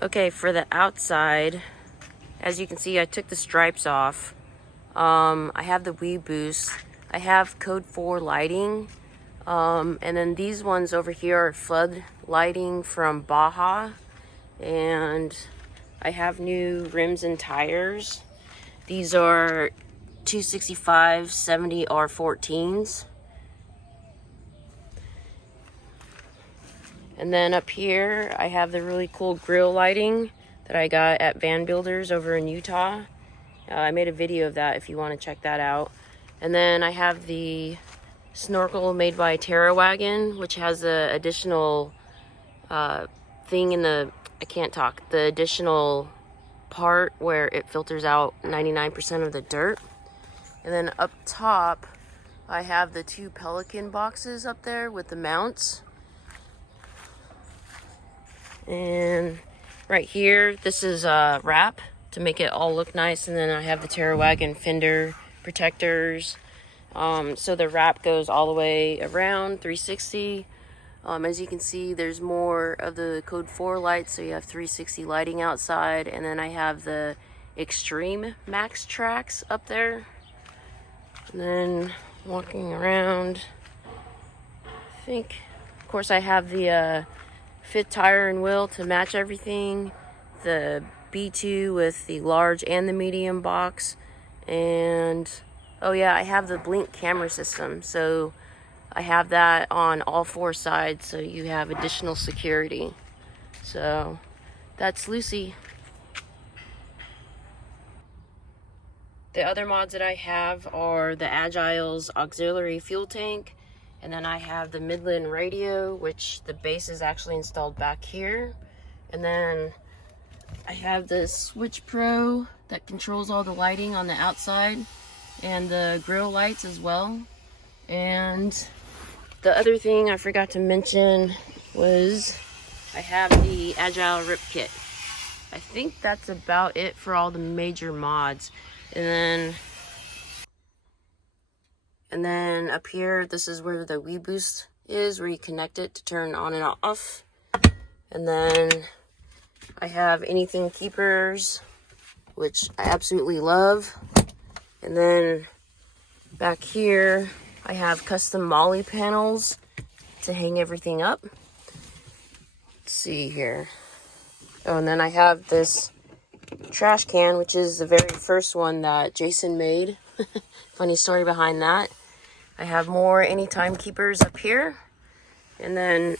Okay, for the outside, as you can see, I took the stripes off. I have the Weboost. I have code 4 lighting. And then these ones over here are flood lighting from Baja. And I have new rims and tires. These are 265/70 R14s. And then up here, I have the really cool grill lighting that I got at Van Builders over in Utah. I made a video of that if you want to check that out. And then I have the snorkel made by Terra Wagon, which has the additional thing in the, the additional part where it filters out 99% of the dirt. And then up top, I have the 2 Pelican boxes up there with the mounts. And right here, this is wrap to make it all look nice. And then I have the Terra Wagon fender protectors. So the wrap goes all the way around 360. As you can see, there's more of the code 4 lights, so you have 360 lighting outside. And then I have the Extreme Max tracks up there. And then walking around, I think, of course, I have the fifth tire and wheel to match everything. The B2 with the large and the medium box. And oh yeah, I have the blink camera system. So I have that on all 4 sides, so you have additional security. So that's Lucy. The other mods that I have are the Agile's auxiliary fuel tank. And then I have the Midland radio, which the base is actually installed back here. And then I have the Switch Pro that controls all the lighting on the outside and the grill lights as well. And the other thing I forgot to mention was I have the Agile RIP kit. I think that's about it for all the major mods. And then up here, this is where the Weboost is, where you connect it to turn on and off. And then I have anything keepers, which I absolutely love. And then back here, I have custom molle panels to hang everything up. Let's see here. Oh, and then I have this trash can, which is the very first one that Jason made. Funny story behind that. I have more anytime keepers up here. And then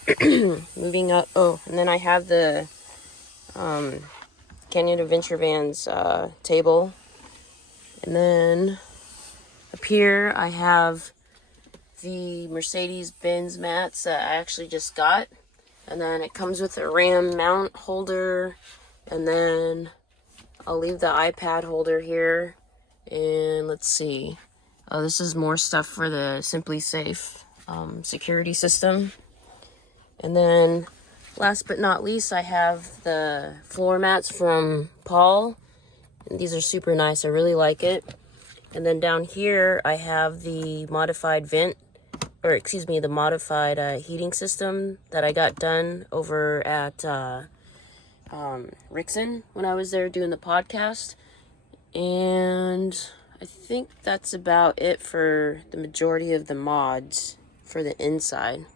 moving up, and then I have the Canyon Adventure Vans table. And then up here I have the Mercedes-Benz mats that I actually just got. And then it comes with a RAM mount holder. And then I'll leave the iPad holder here. And let's see. This is more stuff for the Simplisafe security system. And then last but not least, I have the floor mats from Paul. And these are super nice. I really like it. And then down here, I have the modified the modified heating system that I got done over at Rixon when I was there doing the podcast. And I think that's about it for the majority of the mods for the inside.